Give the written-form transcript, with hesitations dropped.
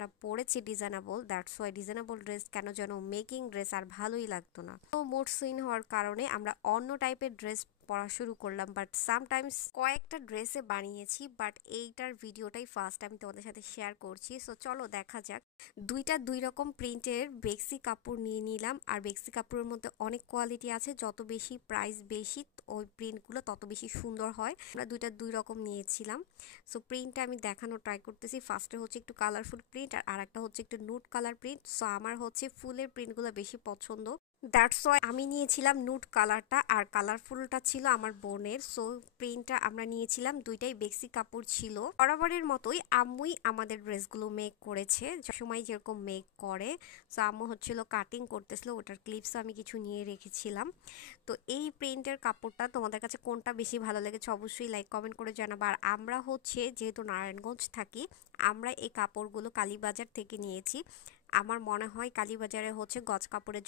আমরা পড়েছি designable, that's why designable dress কেন যেন মেকিং ড্রেস আর ভালোই লাগতো না। তো মুড সুইং হওয়ার কারণে আমরা অন্য টাইপের ড্রেস পরা শুরু করলাম, বাট সামটাইমস কয়েকটা ড্রেসে বানিয়েছি, বাট এইটার ভিডিওটাই ফার্স্ট আমি তোমাদের সাথে শেয়ার করছি। সো চলো দেখা যাক। দুইটা দুই রকম প্রিন্টের বেক্সি কাপড় নিয়ে নিলাম, আর বেক্সি কাপড়ের মধ্যে অনেক কোয়ালিটি আছে, যত বেশি প্রাইস বেশি ওই প্রিন্টগুলো তত বেশি সুন্দর হয়। আমরা দুইটা দুই রকম নিয়েছিলাম। সো প্রিন্টটা আমি দেখানোর ট্রাই করতেছি। ফার্স্টে হচ্ছে একটু কালারফুল প্রিন্ট, আর আরেকটা হচ্ছে একটু নুড কালার প্রিন্ট। সো আমার হচ্ছে ফুলের প্রিন্টগুলো বেশি পছন্দ, দ্যাটস ওয়াই আমি নিয়েছিলাম নুড কালারটা, আর কালারফুলটা ছিল আমার বোনের। সো প্রিন্টটা আমরা নিয়েছিলাম, দুইটাই বেক্সি কাপড় ছিল। বরাবরের মতোই আম্মুই আমাদের ড্রেসগুলো মেক করেছে, সময় যেরকম মেক করে। সো আম্মু হচ্ছিল কাটিং করতেছিল, ওটার ক্লিপসও আমি কিছু নিয়ে রেখেছিলাম। তো এই প্রিন্টের কাপড়টা তোমাদের কাছে কোনটা বেশি ভালো লেগেছে অবশ্যই লাইক কমেন্ট করে জানাবো। আর আমরা হচ্ছে যেহেতু নারায়ণগঞ্জ থাকি, আমরা এই কাপড়গুলো কালীবাজার থেকে নিয়েছি। আমার মনে হয় কালীবাজারে হচ্ছে গজ কাপড়ের